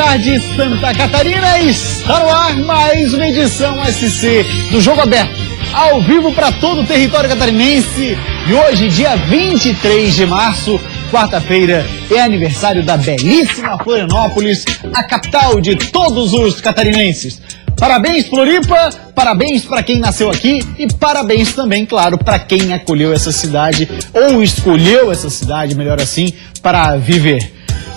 tarde, Santa Catarina. Está no ar mais uma edição SC do Jogo Aberto, ao vivo para todo o território catarinense. E hoje, dia 23 de março, quarta-feira, é aniversário da belíssima Florianópolis, a capital de todos os catarinenses. Parabéns, Floripa, parabéns para quem nasceu aqui e parabéns também, claro, para quem acolheu essa cidade ou escolheu essa cidade, melhor assim, para viver.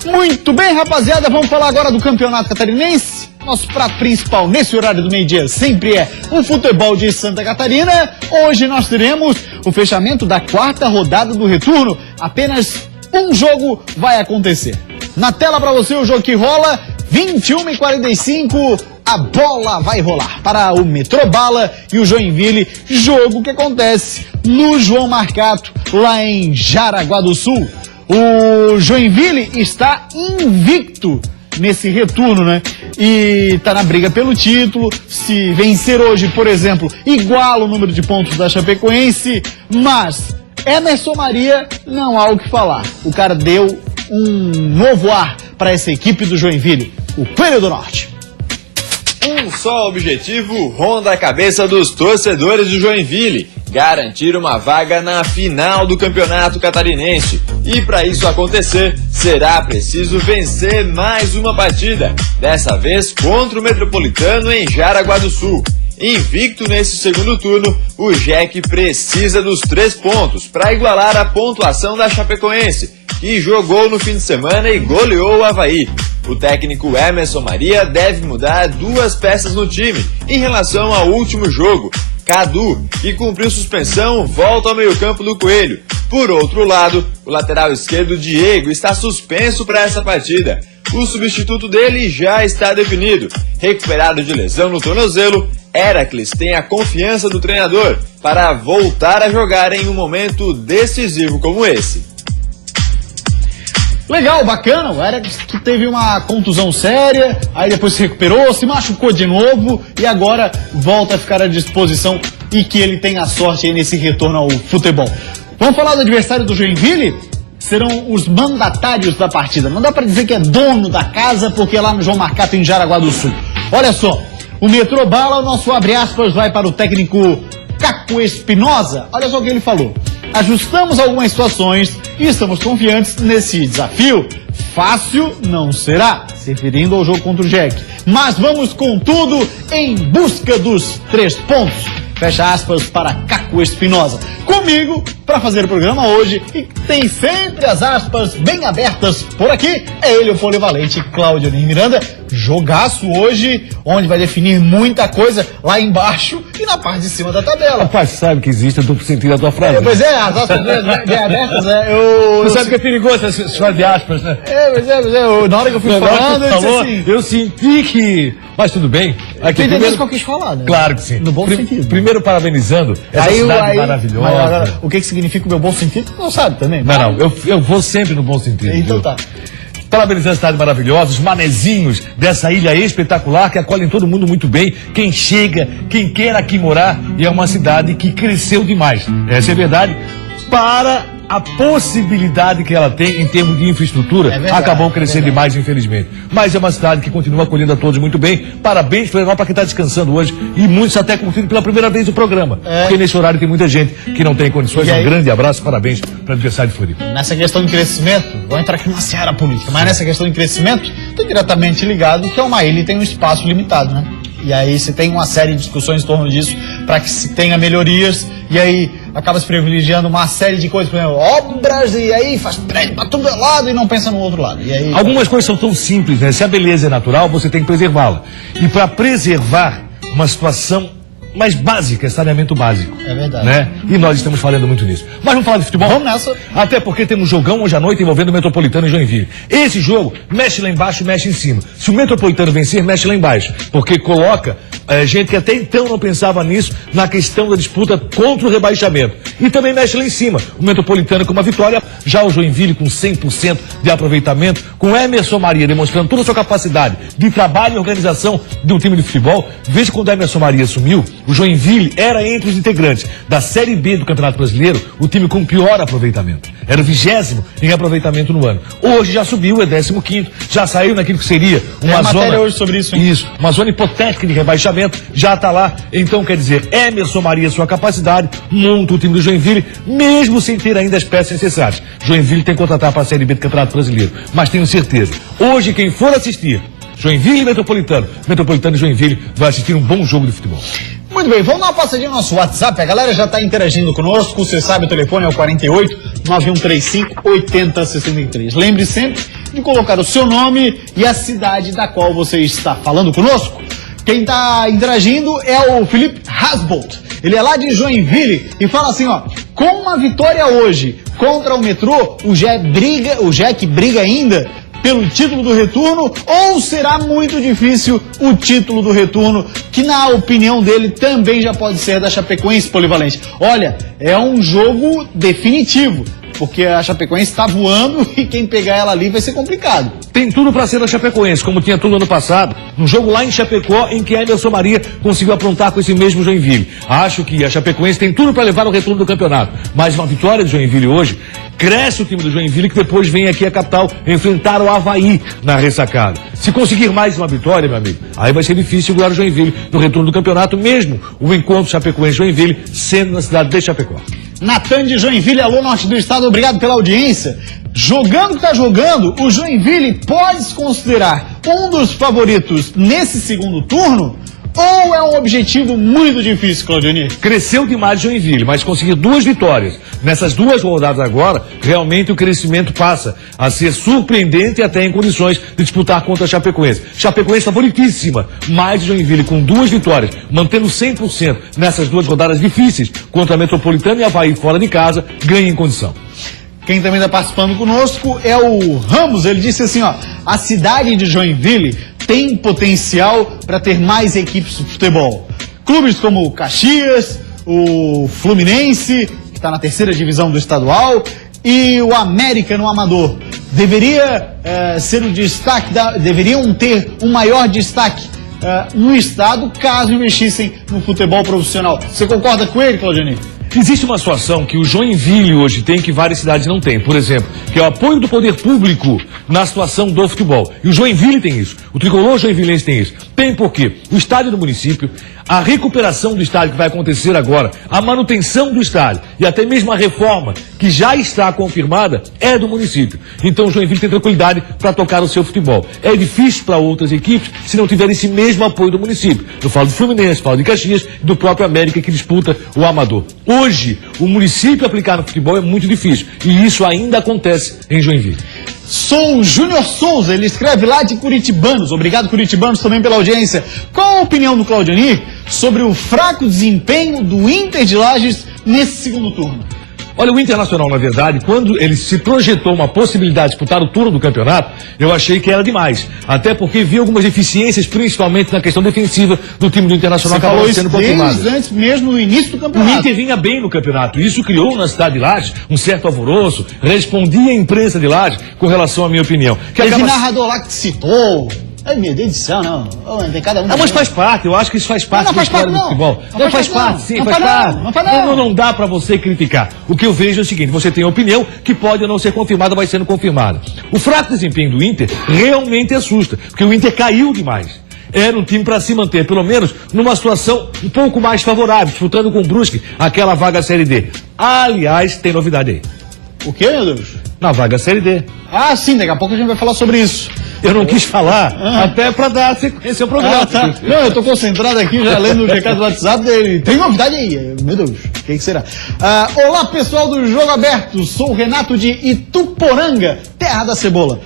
Muito bem, rapaziada, vamos falar agora do Campeonato Catarinense. Nosso prato principal nesse horário do meio-dia sempre é o futebol de Santa Catarina. Hoje nós teremos o fechamento da quarta rodada do retorno. Apenas um jogo vai acontecer. Na tela para você o jogo que rola, 21h45, a bola vai rolar para o Metrobala e o Joinville, jogo que acontece no João Marcato, lá em Jaraguá do Sul. O Joinville está invicto nesse retorno, né? E tá na briga pelo título. Se vencer hoje, por exemplo, iguala o número de pontos da Chapecoense, mas Emerson Maria não há o que falar. O cara deu um novo ar para essa equipe do Joinville, o Coelho do Norte. Um só objetivo ronda a cabeça dos torcedores do Joinville: garantir uma vaga na final do Campeonato Catarinense. E para isso acontecer, será preciso vencer mais uma partida, dessa vez contra o Metropolitano em Jaraguá do Sul. Invicto nesse segundo turno, o Jack precisa dos 3 pontos para igualar a pontuação da Chapecoense, que jogou no fim de semana e goleou o Avaí. O técnico Emerson Maria deve mudar 2 peças no time em relação ao último jogo. Cadu, que cumpriu suspensão, volta ao meio-campo do Coelho. Por outro lado, o lateral esquerdo Diego está suspenso para essa partida. O substituto dele já está definido. Recuperado de lesão no tornozelo, Heracles tem a confiança do treinador para voltar a jogar em um momento decisivo como esse. Legal, bacana, o Heracles que teve uma contusão séria, aí depois se recuperou, se machucou de novo e agora volta a ficar à disposição e que ele tenha sorte aí nesse retorno ao futebol. Vamos falar do adversário do Joinville? Serão os mandatários da partida. Não dá pra dizer que é dono da casa, porque é lá no João Marcato, em Jaraguá do Sul. Olha só, o Metrobala, o nosso abre aspas, vai para o técnico Caco Espinosa. Olha só o que ele falou. Ajustamos algumas situações e estamos confiantes nesse desafio. Fácil não será, se referindo ao jogo contra o Jack. Mas vamos com tudo em busca dos 3 pontos. Fecha aspas para Caco Espinosa. Comigo, para fazer o programa hoje, e tem sempre as aspas bem abertas por aqui, é ele, o polivalente Cláudio Miranda. Jogaço hoje, onde vai definir muita coisa lá embaixo e na parte de cima da tabela. Rapaz, sabe que existe o duplo sentido da tua frase. Pois é, as aspas bem abertas, né? Você sabe que é perigoso essa história de aspas, né? Na hora que eu fui falando, eu disse assim... Eu senti que... Mas tudo bem. Aqui, você entendeu o que eu quis falar, né? Claro que sim. No bom sentido. Primeiro parabenizando essa cidade maravilhosa. Mas agora, o que significa o meu bom sentido, não sabe também. Não, eu vou sempre no bom sentido. Então tá. Parabenizando a cidade maravilhosa, os manezinhos dessa ilha espetacular que acolhem todo mundo muito bem. Quem chega, quem quer aqui morar, e é uma cidade que cresceu demais. Essa é verdade. Para a possibilidade que ela tem em termos de infraestrutura, acabou crescendo demais, infelizmente. Mas é uma cidade que continua acolhendo a todos muito bem. Parabéns, Florianópolis, para quem está descansando hoje. E muitos até curtindo pela primeira vez o programa. Porque nesse horário tem muita gente que não tem condições. Um grande abraço, parabéns para o aniversário de Floripa. Nessa questão de crescimento, vou entrar aqui numa seara política, mas nessa questão de crescimento, está diretamente ligado que é uma ilha e tem um espaço limitado, né? E aí você tem uma série de discussões em torno disso para que se tenha melhorias, e aí acaba se privilegiando uma série de coisas, por exemplo, obras, e aí faz prédio para todo lado e não pensa no outro lado. E aí, algumas coisas são tão simples, né? Se a beleza é natural, você tem que preservá-la. E para preservar uma situação mais básica, saneamento básico. É verdade. Né? E nós estamos falando muito nisso. Mas vamos falar de futebol? Vamos nessa. Até porque temos um jogão hoje à noite envolvendo o Metropolitano e Joinville. Esse jogo mexe lá embaixo, mexe em cima. Se o Metropolitano vencer, mexe lá embaixo. Porque coloca gente que até então não pensava nisso na questão da disputa contra o rebaixamento. E também mexe lá em cima. O Metropolitano com uma vitória Já o Joinville com 100% de aproveitamento, com Emerson Maria demonstrando toda a sua capacidade de trabalho e organização de um time de futebol. Veja quando Emerson Maria assumiu, o Joinville era entre os integrantes da Série B do Campeonato Brasileiro o time com pior aproveitamento. Era o 20º em aproveitamento no ano. Hoje já subiu, é 15º, já saiu naquilo que seria uma zona... hoje sobre isso, hein? Isso, uma zona hipotética de rebaixamento, já está lá. Então, quer dizer, Emerson Maria, sua capacidade, monta o time do Joinville, mesmo sem ter ainda as peças necessárias. Joinville tem que contratar para a Série B do Campeonato Brasileiro. Mas tenho certeza, hoje quem for assistir Joinville e Metropolitano e Joinville vai assistir um bom jogo de futebol. Muito bem, vamos dar uma passadinha no nosso WhatsApp. A galera já está interagindo conosco. Você sabe, o telefone é o 48 9135 8063. Lembre sempre de colocar o seu nome e a cidade da qual você está falando conosco. Quem está interagindo é o Felipe Hasbolt. Ele é lá de Joinville e fala assim, ó: com uma vitória hoje contra o Metrô, o Jack briga ainda pelo título do retorno, ou será muito difícil o título do retorno, que na opinião dele também já pode ser da Chapecoense, Polivalente? Olha, é um jogo definitivo, porque a Chapecoense está voando e quem pegar ela ali vai ser complicado. Tem tudo para ser da Chapecoense, como tinha tudo ano passado, um jogo lá em Chapecó, em que Emerson Maria conseguiu aprontar com esse mesmo Joinville. Acho que a Chapecoense tem tudo para levar o retorno do campeonato, mas uma vitória do Joinville hoje cresce o time do Joinville, que depois vem aqui à capital enfrentar o Avaí na ressacada. Se conseguir mais uma vitória, meu amigo, aí vai ser difícil segurar o Joinville no retorno do campeonato, mesmo o encontro Chapecoense-Joinville sendo na cidade de Chapecó. Natan de Joinville, alô norte do estado, obrigado pela audiência. Jogando o que está jogando, o Joinville pode se considerar um dos favoritos nesse segundo turno? Ou é um objetivo muito difícil, Claudionir? Cresceu demais Joinville, mas conseguir 2 vitórias nessas 2 rodadas agora, realmente o crescimento passa a ser surpreendente e até em condições de disputar contra a Chapecoense. Chapecoense favoritíssima, mas Joinville com 2 vitórias, mantendo 100% nessas 2 rodadas difíceis contra a Metropolitana e Avaí fora de casa, ganha em condição. Quem também está participando conosco é o Ramos. Ele disse assim, ó: a cidade de Joinville tem potencial para ter mais equipes de futebol. Clubes como o Caxias, o Fluminense, que está na 3ª divisão do estadual, e o América no Amador. Deveria ser o destaque, deveriam ter um maior destaque no estado caso investissem no futebol profissional. Você concorda com ele, Claudionir? Existe uma situação que o Joinville hoje tem que várias cidades não têm, por exemplo, que é o apoio do poder público na situação do futebol. E o Joinville tem isso, o tricolor joinvilense tem isso. Tem porque o estádio do município, a recuperação do estádio que vai acontecer agora, a manutenção do estádio e até mesmo a reforma que já está confirmada é do município. Então o Joinville tem tranquilidade para tocar o seu futebol. É difícil para outras equipes se não tiver esse mesmo apoio do município. Eu falo do Fluminense, falo de Caxias e do próprio América que disputa o Amador. Hoje, o município aplicar no futebol é muito difícil e isso ainda acontece em Joinville. Sou o Júnior Souza, ele escreve lá de Curitibanos. Obrigado, Curitibanos, também pela audiência. Qual a opinião do Claudionir sobre o fraco desempenho do Inter de Lages nesse segundo turno? Olha, o Internacional, na verdade, quando ele se projetou uma possibilidade de disputar o turno do campeonato, eu achei que era demais. Até porque vi algumas deficiências, principalmente na questão defensiva do time do Internacional, que acabou sendo confirmado. Desde antes mesmo no início do campeonato. O Inter vinha bem no campeonato. Isso criou na cidade de Lages um certo alvoroço. Respondia a imprensa de Lages com relação à minha opinião. Teve narrador lá que te citou. Ai, meu Deus do céu, não. Tem cada um. Mas faz parte, eu acho que isso faz parte da história do futebol. Não faz parte, sim, faz parte. Não dá pra você criticar. O que eu vejo é o seguinte: você tem a opinião que pode ou não ser confirmada, vai sendo confirmada. O fraco desempenho do Inter realmente assusta, porque o Inter caiu demais. Era um time para se manter, pelo menos, numa situação um pouco mais favorável, disputando com o Brusque aquela vaga Série D. Aliás, tem novidade aí. O quê, meu Deus? Na vaga Série D. Ah, sim, daqui a pouco a gente vai falar sobre isso. Eu não quis falar, até para dar sequência ao programa. Tá. Não, eu tô concentrado aqui, já lendo o recado do WhatsApp dele. Tem novidade aí, meu Deus, o que será? Olá, pessoal do Jogo Aberto, sou o Renato de Ituporanga, terra da cebola.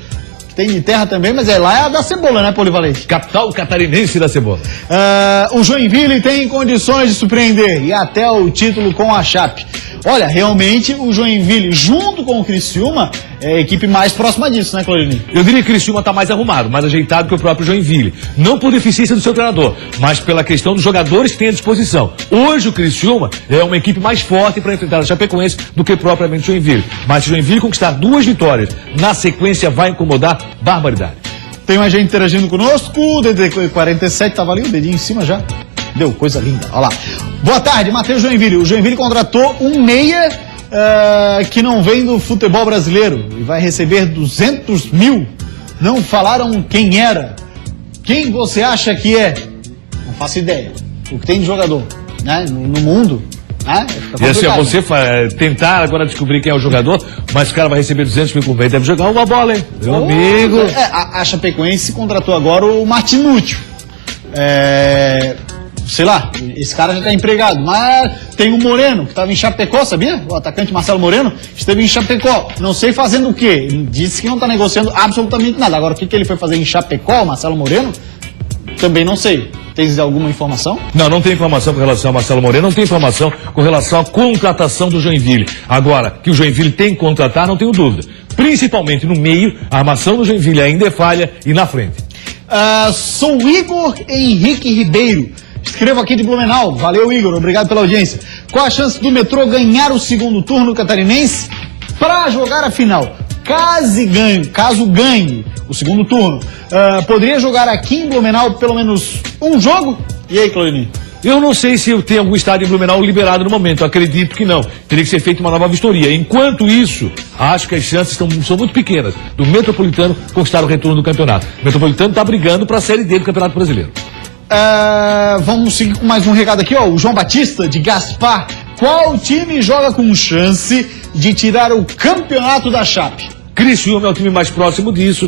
Tem de terra também, mas lá é a da cebola, né, Polivalente? Capital catarinense da cebola. O Joinville tem condições de surpreender e até o título com a Chape. olha, realmente o Joinville, junto com o Criciúma, é a equipe mais próxima disso, né, Claudinei? Eu diria que o Criciúma está mais arrumado, mais ajeitado que o próprio Joinville. Não por deficiência do seu treinador, mas pela questão dos jogadores que tem à disposição. Hoje o Criciúma é uma equipe mais forte para enfrentar a Chapecoense do que propriamente o Joinville. Mas se o Joinville conquistar 2 vitórias, na sequência vai incomodar barbaridade. Tem mais gente interagindo conosco, o DD47 tava ali, o dedinho em cima já. Deu, coisa linda, olha lá. Boa tarde, Matheus Joinville. O Joinville contratou um meia que não vem do futebol brasileiro e vai receber 200 mil. Não falaram quem era. Quem você acha que é? Não faço ideia. O que tem de jogador, né, no mundo. E assim, você tentar agora descobrir quem é o jogador, mas o cara vai receber 200 mil por mês, deve jogar uma bola, hein? Meu amigo. A Chapecoense contratou agora o Martinútil. Sei lá, esse cara já está empregado, mas tem o Moreno, que estava em Chapecó, sabia? O atacante Marcelo Moreno esteve em Chapecó, não sei fazendo o quê, ele disse que não está negociando absolutamente nada. Agora, o que ele foi fazer em Chapecó, Marcelo Moreno, também não sei. Tem alguma informação? Não, não tem informação com relação a Marcelo Moreno, não tem informação com relação à contratação do Joinville. Agora, que o Joinville tem que contratar, não tenho dúvida. Principalmente no meio, a armação do Joinville ainda é falha e na frente. Sou Igor Henrique Ribeiro. Escrevo aqui de Blumenau. Valeu, Igor. Obrigado pela audiência. Qual a chance do Metrô ganhar o segundo turno catarinense para jogar a final? Caso ganhe o segundo turno, poderia jogar aqui em Blumenau pelo menos um jogo? E aí, Claudinei? Eu não sei se eu tenho algum estádio em Blumenau liberado no momento, eu acredito que não. Teria que ser feita uma nova vistoria. Enquanto isso, acho que as chances são muito pequenas do Metropolitano conquistar o retorno do campeonato. O Metropolitano está brigando para a Série D do Campeonato Brasileiro. Vamos seguir com mais um recado aqui, ó. O João Batista, de Gaspar. Qual time joga com chance de tirar o campeonato da Chape? Criciúma é o time mais próximo disso.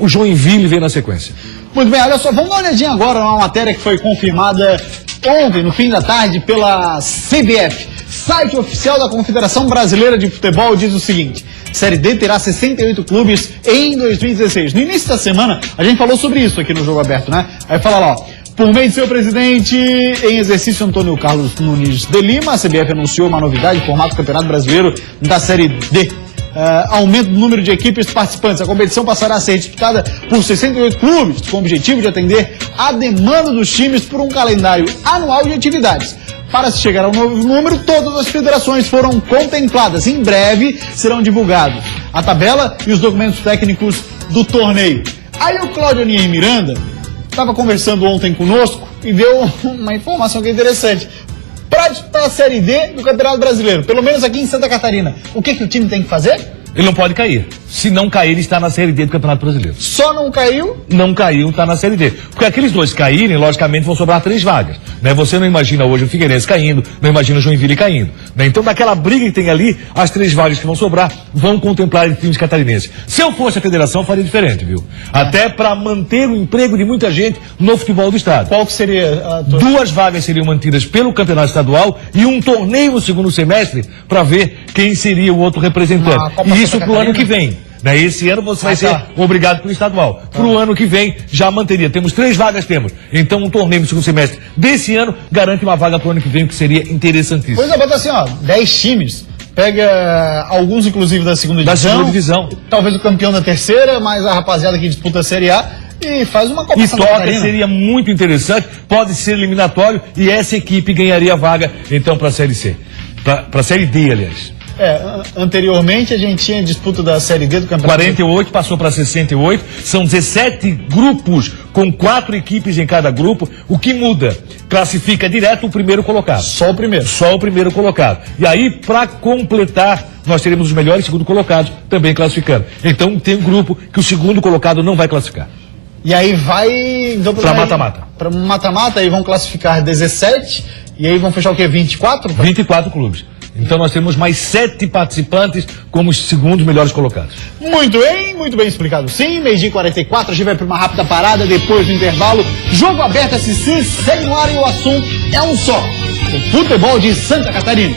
O Joinville vem na sequência. Muito bem, olha só, vamos dar uma olhadinha agora numa matéria que foi confirmada ontem, no fim da tarde, pela CBF. Site oficial da Confederação Brasileira de Futebol diz o seguinte: Série D terá 68 clubes em 2016. No início da semana, a gente falou sobre isso aqui no Jogo Aberto, né? Aí fala lá, ó. Por meio de seu presidente em exercício, Antônio Carlos Nunes de Lima, a CBF anunciou uma novidade, formato do Campeonato Brasileiro da Série D. Aumento do número de equipes participantes. A competição passará a ser disputada por 68 clubes, com o objetivo de atender a demanda dos times por um calendário anual de atividades. Para se chegar ao novo número, todas as federações foram contempladas. Em breve serão divulgados a tabela e os documentos técnicos do torneio. Aí o Cláudio Nier Miranda estava conversando ontem conosco e deu uma informação que é interessante. Para disputar a Série D do Campeonato Brasileiro, pelo menos aqui em Santa Catarina, o que o time tem que fazer? Ele não pode cair. Se não cair, ele está na Série D do Campeonato Brasileiro. Só não caiu? Não caiu, está na Série D. Porque aqueles dois caírem, logicamente, vão sobrar 3 vagas. Né? Você não imagina hoje o Figueirense caindo, não imagina o Joinville caindo. Né? Então, daquela briga que tem ali, as 3 vagas que vão sobrar vão contemplar os times catarinenses. Se eu fosse a federação, eu faria diferente, viu? Até para manter o emprego de muita gente no futebol do estado. Qual que seria a 2 vagas seriam mantidas pelo campeonato estadual e um torneio no segundo semestre para ver quem seria o outro representante. E isso para o ano que vem. Né? Esse ano você vai ser obrigado pelo estadual. Para o ano que vem já manteria. Temos 3 vagas, temos. Então um torneio no segundo semestre desse ano garante uma vaga para o ano que vem, o que seria interessantíssimo. Pois é, bota assim, ó, 10 times. Pega alguns, inclusive, da segunda divisão. Talvez o campeão da terceira, mais a rapaziada que disputa a Série A. E faz uma Copa Santa Catarina. Seria muito interessante, pode ser eliminatório e essa equipe ganharia a vaga, então, para a Série C. Para a Série D, aliás. Anteriormente a gente tinha disputa da Série D do Campeonato. 48 passou para 68, são 17 grupos com 4 equipes em cada grupo. O que muda? Classifica direto o primeiro colocado. Só o primeiro? Só o primeiro colocado. E aí, para completar, nós teremos os melhores segundo colocados também classificando. Então tem um grupo que o segundo colocado não vai classificar. E aí vai... Então, para mata-mata. Para mata-mata, aí vão classificar 17, e aí vão fechar o quê? 24? 24 clubes. Então nós temos mais 7 participantes como os segundos melhores colocados. Muito bem explicado. Sim, 12h44, a gente vai para uma rápida parada depois do intervalo. Jogo Aberto SC, segue no ar e o assunto é um só: o futebol de Santa Catarina.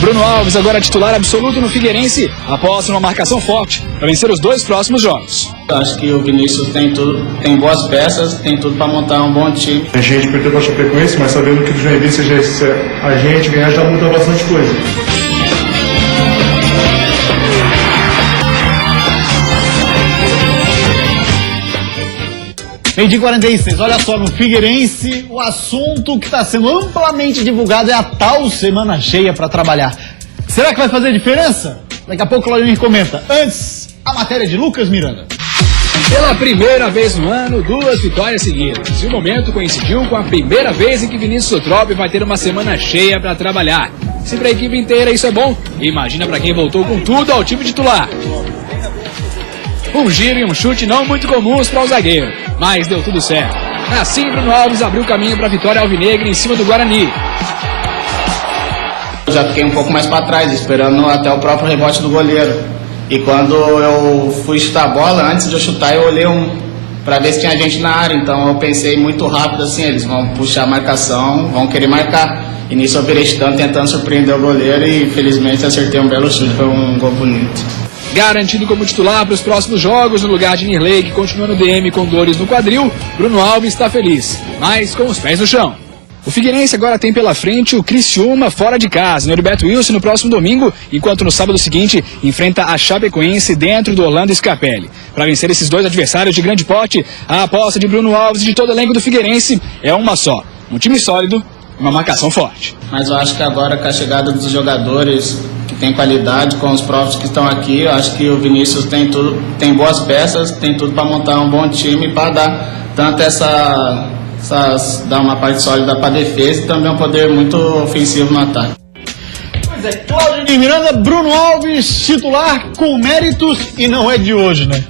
Bruno Alves agora titular absoluto no Figueirense, após uma marcação forte para vencer os 2 próximos jogos. Eu acho que o Vinícius tem tudo, tem boas peças, tem tudo para montar um bom time. A gente perdeu para a Chapecoense, mas sabendo que o Joinville seja a gente ganhar já muda bastante coisa. Meio de 46, olha só, no Figueirense, o assunto que está sendo amplamente divulgado é a tal semana cheia para trabalhar. Será que vai fazer diferença? Daqui a pouco o Claudinei comenta. Antes, a matéria de Lucas Miranda. Pela primeira vez no ano, 2 vitórias seguidas. E o momento coincidiu com a primeira vez em que Vinícius Eutrópio vai ter uma semana cheia para trabalhar. Se para a equipe inteira isso é bom, imagina para quem voltou com tudo ao time titular. Um giro e um chute não muito comuns para o zagueiro, mas deu tudo certo. Assim, Bruno Alves abriu o caminho para a vitória alvinegra em cima do Guarani. Eu já fiquei um pouco mais para trás, esperando até o próprio rebote do goleiro. E quando eu fui chutar a bola, antes de eu chutar, eu olhei para ver se tinha gente na área. Então eu pensei muito rápido assim, eles vão puxar a marcação, vão querer marcar. E nisso eu virei chutando, tentando surpreender o goleiro e infelizmente acertei um belo chute, foi um gol bonito. Garantido como titular para os próximos jogos, no lugar de Nirley, que continua no DM com dores no quadril, Bruno Alves está feliz, mas com os pés no chão. O Figueirense agora tem pela frente o Criciúma fora de casa, no Heriberto Wilson, no próximo domingo, enquanto no sábado seguinte enfrenta a Chapecoense dentro do Orlando Scarpelli. Para vencer esses dois adversários de grande porte, a aposta de Bruno Alves e de todo o elenco do Figueirense é uma só: um time sólido, uma marcação forte. Mas eu acho que agora com a chegada dos jogadores que tem qualidade, com os próprios que estão aqui, eu acho que o Vinícius tem tudo, tem boas peças, tem tudo para montar um bom time, para dar tanto dar uma parte sólida para a defesa e também um poder muito ofensivo no ataque. Pois é, Claudinei Miranda, Bruno Alves, titular com méritos e não é de hoje, né?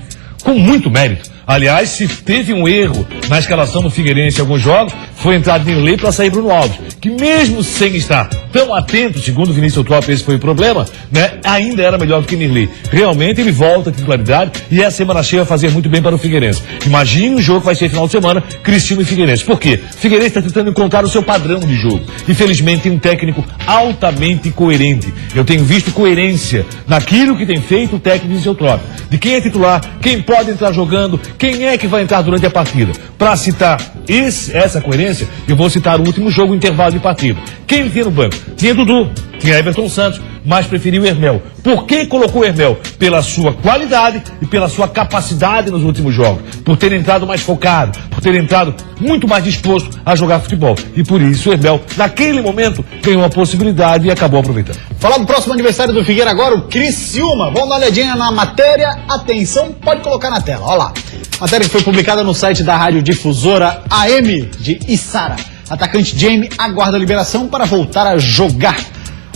Com muito mérito. Aliás, se teve um erro na escalação do Figueirense em alguns jogos, foi entrar Nirley para sair Bruno Alves, que mesmo sem estar tão atento, segundo o Vinícius Eutrópio, esse foi o problema, né? Ainda era melhor do que Nirley. Realmente ele volta à titularidade e a semana cheia vai fazer muito bem para o Figueirense. Imagine o jogo que vai ser final de semana, Criciúma e Figueirense. Por quê? O Figueirense está tentando encontrar o seu padrão de jogo. Infelizmente tem um técnico altamente coerente. Eu tenho visto coerência naquilo que tem feito o técnico Vinícius Eutrópio. De quem é titular, quem pode entrar jogando, quem é que vai entrar durante a partida. Para citar essa coerência, eu vou citar o último jogo, o intervalo de partida. Quem tinha no banco? Tinha Dudu, tinha Everton Santos, mas preferiu o Hermel. Por que colocou o Hermel? Pela sua qualidade e pela sua capacidade nos últimos jogos. Por ter entrado mais focado, por ter entrado muito mais disposto a jogar futebol. E por isso o Hermel, naquele momento, ganhou uma possibilidade e acabou aproveitando. Falar do próximo aniversário do Figueira agora, o Criciúma. Vamos dar uma olhadinha na matéria. Atenção, pode colocar na tela. Olha lá. Matéria que foi publicada no site da radiodifusora AM de Içara. Atacante Jamie aguarda a liberação para voltar a jogar.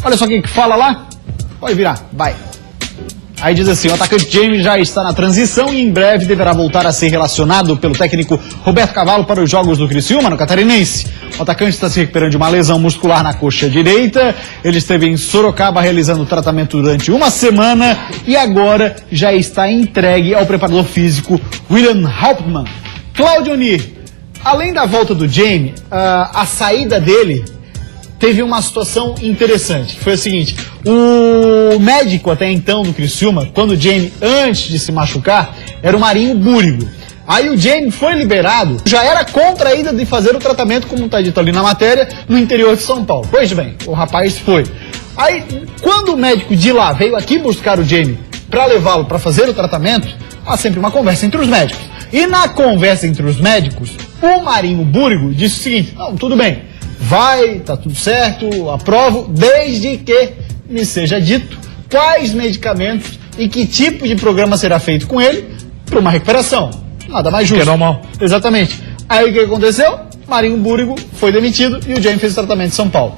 Olha só quem que fala lá. Pode virar, vai. Aí diz assim, o atacante Jamie já está na transição e em breve deverá voltar a ser relacionado pelo técnico Roberto Cavalo para os jogos do Criciúma, no Catarinense. O atacante está se recuperando de uma lesão muscular na coxa direita. Ele esteve em Sorocaba realizando o tratamento durante uma semana e agora já está entregue ao preparador físico William Hauptmann. Claudio Nir, além da volta do Jamie, a saída dele teve uma situação interessante, que foi o seguinte: o médico até então do Criciúma, quando o Jamie, antes de se machucar, era o Marinho Búrigo. Aí o Jamie foi liberado, já era contra a ida de fazer o tratamento, como está dito ali na matéria, no interior de São Paulo. Pois bem, o rapaz foi. Aí, quando o médico de lá veio aqui buscar o Jamie para levá-lo para fazer o tratamento, há sempre uma conversa entre os médicos. E na conversa entre os médicos, o Marinho Búrigo disse o seguinte: não, tudo bem, vai, tá tudo certo, aprovo, desde que me seja dito quais medicamentos e que tipo de programa será feito com ele para uma recuperação. Nada mais justo. Que é normal. Exatamente. Aí o que aconteceu? Marinho Búrigo foi demitido e o Jamie fez o tratamento em São Paulo.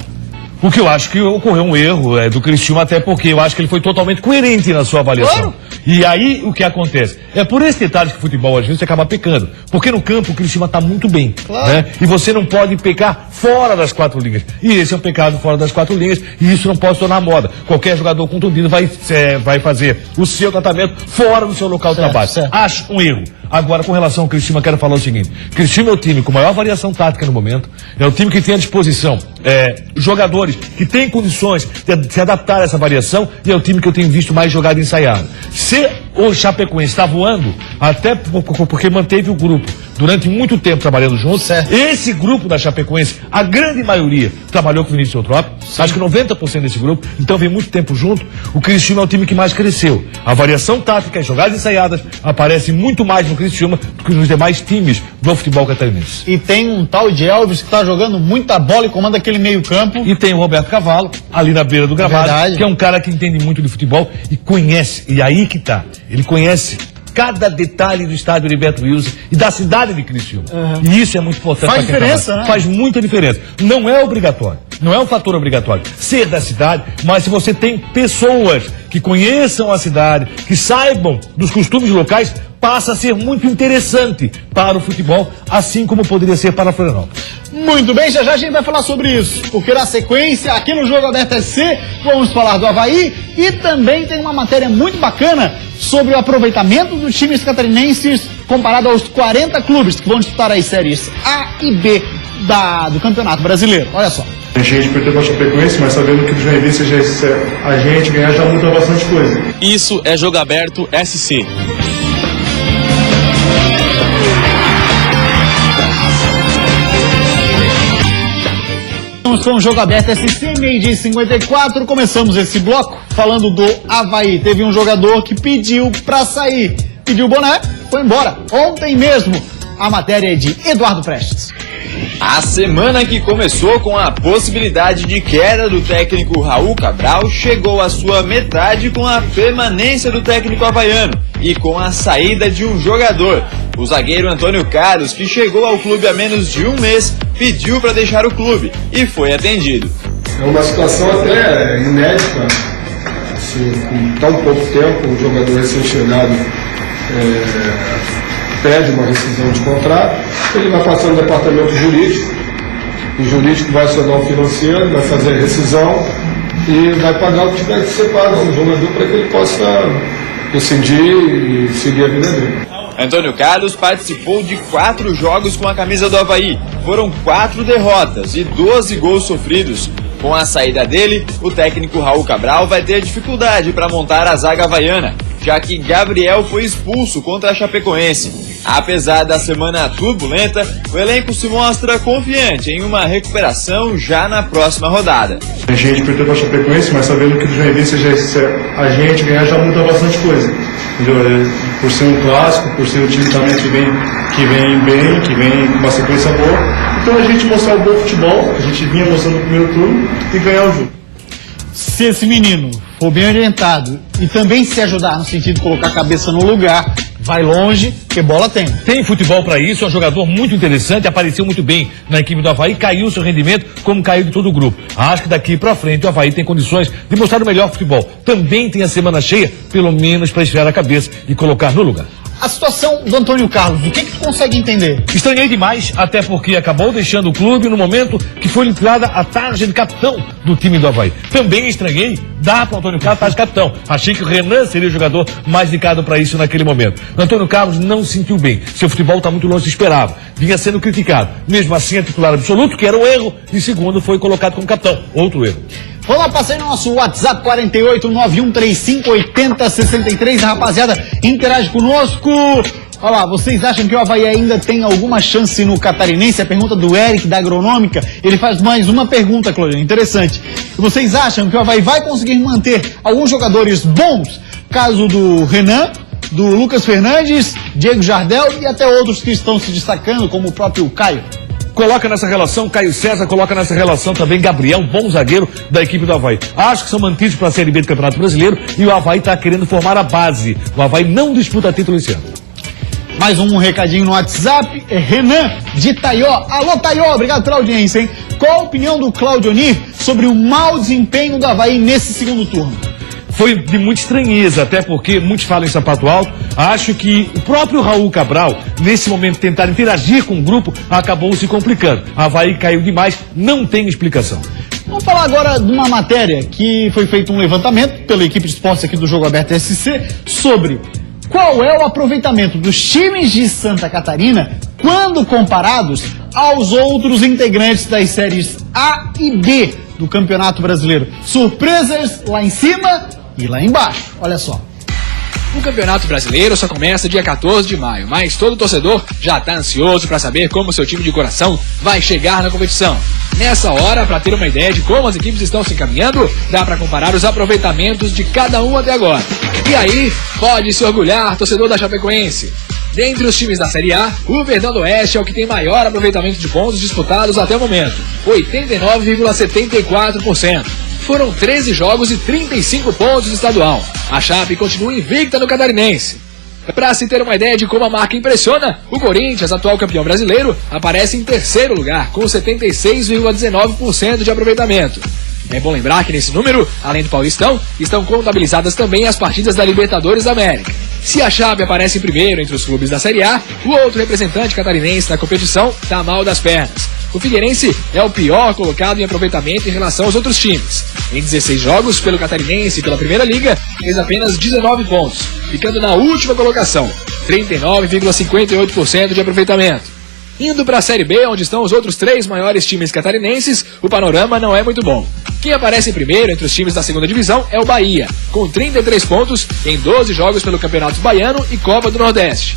O que eu acho que ocorreu um erro do Criciúma, até porque eu acho que ele foi totalmente coerente na sua avaliação. Claro. E aí, o que acontece? É por esse detalhe que o futebol, às vezes, você acaba pecando. Porque no campo, o Criciúma está muito bem. Claro. Né? E você não pode pecar fora das 4 linhas. E esse é um pecado fora das 4 linhas, e isso não pode se tornar moda. Qualquer jogador contundido vai fazer o seu tratamento fora do seu local de trabalho. Certo. Acho um erro. Agora, com relação ao Criciúma, quero falar o seguinte: Criciúma é o time com maior variação tática no momento, é o time que tem à disposição jogadores que têm condições de se adaptar a essa variação, e é o time que eu tenho visto mais jogado ensaiado. Se o Chapecoense está voando, até porque manteve o grupo durante muito tempo trabalhando junto, esse grupo da Chapecoense, a grande maioria, trabalhou com o Vinícius Eutrópio, acho que 90% desse grupo, então vem muito tempo junto. O Criciúma é o time que mais cresceu. A variação tática, as jogadas ensaiadas, aparecem muito mais no Criciúma do que nos demais times do futebol catarinense. E tem um tal de Elvis que está jogando muita bola e comanda aquele meio-campo. E tem o Roberto Cavalo, ali na beira do gramado, que é um cara que entende muito de futebol e conhece, e aí que tá, ele conhece cada detalhe do estádio Heriberto Wilson e da cidade de Criciúma. E isso é muito importante. Faz diferença, né? Faz muita diferença. Não é obrigatório, não é um fator obrigatório ser da cidade, mas se você tem pessoas que conheçam a cidade, que saibam dos costumes locais, passa a ser muito interessante para o futebol, assim como poderia ser para a Florianópolis. Muito bem, já a gente vai falar sobre isso, porque na sequência, aqui no Jogo Aberto SC, vamos falar do Avaí e também tem uma matéria muito bacana sobre o aproveitamento dos times catarinenses comparado aos 40 clubes que vão disputar as séries A e B do Campeonato Brasileiro. Olha só. A gente perdeu para a Chapecoense, mas sabendo que o Joinville seja a gente ganhar já muda bastante coisa. Isso é Jogo Aberto SC. Vamos com o Jogo Aberto SC, meio-dia e 54. Começamos esse bloco falando do Avaí. Teve um jogador que pediu pra sair. Pediu o boné, foi embora. Ontem mesmo, a matéria é de Eduardo Prestes. A semana que começou com a possibilidade de queda do técnico Raul Cabral chegou à sua metade com a permanência do técnico havaiano e com a saída de um jogador. O zagueiro Antônio Carlos, que chegou ao clube há menos de um mês, pediu para deixar o clube e foi atendido. É uma situação até inédita, assim, com tão pouco tempo, o jogador recém-chegado pede uma rescisão de contrato, ele vai passar no departamento jurídico, o jurídico vai acionar o financeiro, vai fazer a rescisão e vai pagar o que tiver que ser pago ao jogador para que ele possa decidir e seguir a vida dele. Antônio Carlos participou de 4 jogos com a camisa do Avaí. Foram 4 derrotas e 12 gols sofridos. Com a saída dele, o técnico Raul Cabral vai ter dificuldade para montar a zaga havaiana, já que Gabriel foi expulso contra a Chapecoense. Apesar da semana turbulenta, o elenco se mostra confiante em uma recuperação já na próxima rodada. A gente perdeu para a Chapecoense, mas sabendo que o Joinville seja a gente ganhar já muda bastante coisa. Entendeu? Por ser um clássico, por ser um time também que vem bem, que vem com uma sequência boa. Então a gente mostrar o bom futebol, a gente vinha mostrando no primeiro turno e ganhar o jogo. Se esse menino for bem orientado e também se ajudar no sentido de colocar a cabeça no lugar, vai longe, porque bola tem. Tem futebol para isso, é um jogador muito interessante, apareceu muito bem na equipe do Avaí, caiu seu rendimento como caiu de todo o grupo. Acho que daqui para frente o Avaí tem condições de mostrar o melhor futebol. Também tem a semana cheia, pelo menos para esfriar a cabeça e colocar no lugar. A situação do Antônio Carlos, o que tu consegue entender? Estranhei demais, até porque acabou deixando o clube no momento que foi liquidada a tarja de capitão do time do Avaí. Também estranhei dar para o Antônio Carlos a tarja de capitão. Achei que o Renan seria o jogador mais indicado para isso naquele momento. O Antônio Carlos não se sentiu bem. Seu futebol está muito longe do esperado. Vinha sendo criticado. Mesmo assim, é titular absoluto, que era um erro. E segundo, foi colocado como capitão. Outro erro. Vamos lá, passei no nosso WhatsApp 4891358063. Rapaziada, interage conosco. Olha lá, vocês acham que o Avaí ainda tem alguma chance no Catarinense? A pergunta do Eric, da Agronômica. Ele faz mais uma pergunta, Cláudio, interessante. Vocês acham que o Avaí vai conseguir manter alguns jogadores bons? Caso do Renan, do Lucas Fernandes, Diego Jardel e até outros que estão se destacando, como o próprio Caio. Coloca nessa relação Caio César, coloca nessa relação também Gabriel, bom zagueiro da equipe do Avaí. Acho que são mantidos para a Série B do Campeonato Brasileiro e o Avaí está querendo formar a base. O Avaí não disputa título esse ano. Mais um recadinho no WhatsApp, Renan de Taió. Alô, Taió, obrigado pela audiência, hein? Qual a opinião do Claudio Onir sobre o mau desempenho do Avaí nesse segundo turno? Foi de muita estranheza, até porque muitos falam em sapato alto. Acho que o próprio Raul Cabral, nesse momento, tentar interagir com o grupo, acabou se complicando. A Avaí caiu demais, não tem explicação. Vamos falar agora de uma matéria que foi feito um levantamento pela equipe de esportes aqui do Jogo Aberto SC sobre qual é o aproveitamento dos times de Santa Catarina quando comparados aos outros integrantes das séries A e B do Campeonato Brasileiro. Surpresas lá em cima e lá embaixo. Olha só. O Campeonato Brasileiro só começa dia 14 de maio, mas todo torcedor já está ansioso para saber como seu time de coração vai chegar na competição. Nessa hora, para ter uma ideia de como as equipes estão se encaminhando, dá para comparar os aproveitamentos de cada um até agora. E aí, pode se orgulhar, torcedor da Chapecoense. Dentre os times da Série A, o Verdão do Oeste é o que tem maior aproveitamento de pontos disputados até o momento, 89,74%. Foram 13 jogos e 35 pontos no estadual. A Chape continua invicta no Catarinense. Para se ter uma ideia de como a marca impressiona, o Corinthians, atual campeão brasileiro, aparece em terceiro lugar, com 76,19% de aproveitamento. É bom lembrar que nesse número, além do Paulistão, estão contabilizadas também as partidas da Libertadores da América. Se a Chape aparece em primeiro entre os clubes da Série A, o outro representante catarinense na competição está mal das pernas. O Figueirense é o pior colocado em aproveitamento em relação aos outros times. Em 16 jogos pelo Catarinense e pela Primeira Liga, fez apenas 19 pontos, ficando na última colocação, 39,58% de aproveitamento. Indo para a Série B, onde estão os outros 3 maiores times catarinenses, o panorama não é muito bom. Quem aparece em primeiro entre os times da segunda divisão é o Bahia, com 33 pontos em 12 jogos pelo Campeonato Baiano e Copa do Nordeste.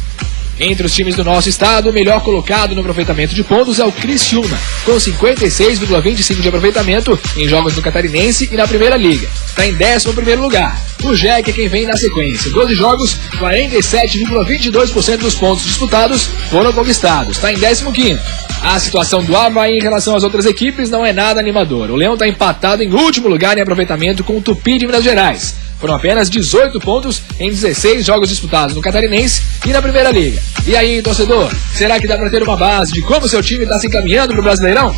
Entre os times do nosso estado, o melhor colocado no aproveitamento de pontos é o Criciúma, com 56,25% de aproveitamento em jogos no Catarinense e na Primeira Liga. Está em 11º lugar. O Jack é quem vem na sequência. 12 jogos, 47,22% dos pontos disputados foram conquistados. Está em 15º. A situação do Avaí em relação às outras equipes não é nada animadora. O Leão está empatado em último lugar em aproveitamento com o Tupi de Minas Gerais. Foram apenas 18 pontos em 16 jogos disputados no Catarinense e na Primeira Liga. E aí, torcedor, será que dá para ter uma base de como seu time está se encaminhando para o Brasileirão?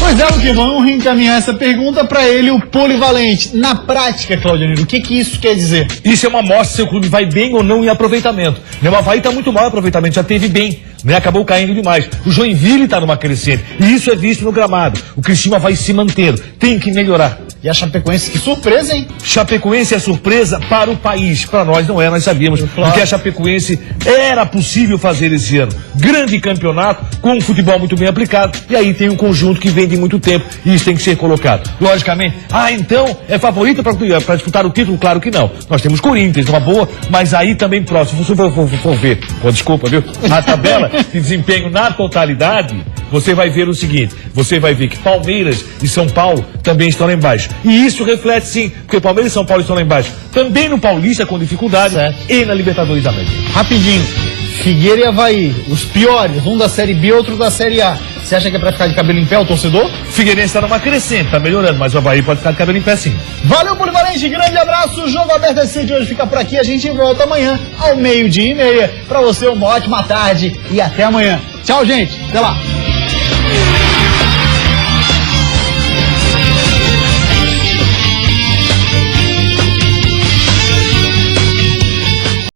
Pois é, o que vamos reencaminhar essa pergunta para ele, o polivalente. Na prática, Claudioniro, o que isso quer dizer? Isso é uma amostra se seu clube vai bem ou não em aproveitamento. O Avaí está muito mal em aproveitamento, já teve bem, acabou caindo demais. O Joinville está numa crescente, e isso é visto no gramado. O Criciúma vai se mantendo, tem que melhorar. E a Chapecoense, que surpresa, hein? Chapecoense é surpresa para o país, para nós não é, nós sabíamos. Claro. Porque a Chapecoense era possível fazer esse ano. Grande campeonato, com um futebol muito bem aplicado, e aí tem um conjunto que vem de muito tempo, e isso tem que ser colocado. Logicamente, então é favorita para disputar o título? Claro que não. Nós temos Corinthians, uma boa, mas aí também próximo. Se você for ver, desculpa, viu? A tabela de desempenho na totalidade, você vai ver o seguinte, você vai ver que Palmeiras e São Paulo também estão lá embaixo. E isso reflete sim, porque Palmeiras e São Paulo estão lá embaixo. Também no Paulista com dificuldade, certo, e na Libertadores da América. Rapidinho, Figueira e Avaí, os piores, um da Série B, outro da Série A. Você acha que é pra ficar de cabelo em pé o torcedor? Figueirense está numa crescente, tá melhorando, mas o Avaí pode ficar de cabelo em pé sim. Valeu, polivalente, grande abraço, o Jogo Aberto SC de hoje fica por aqui, a gente volta amanhã ao 12:30. Pra você uma ótima tarde e até amanhã. Tchau, gente, até lá.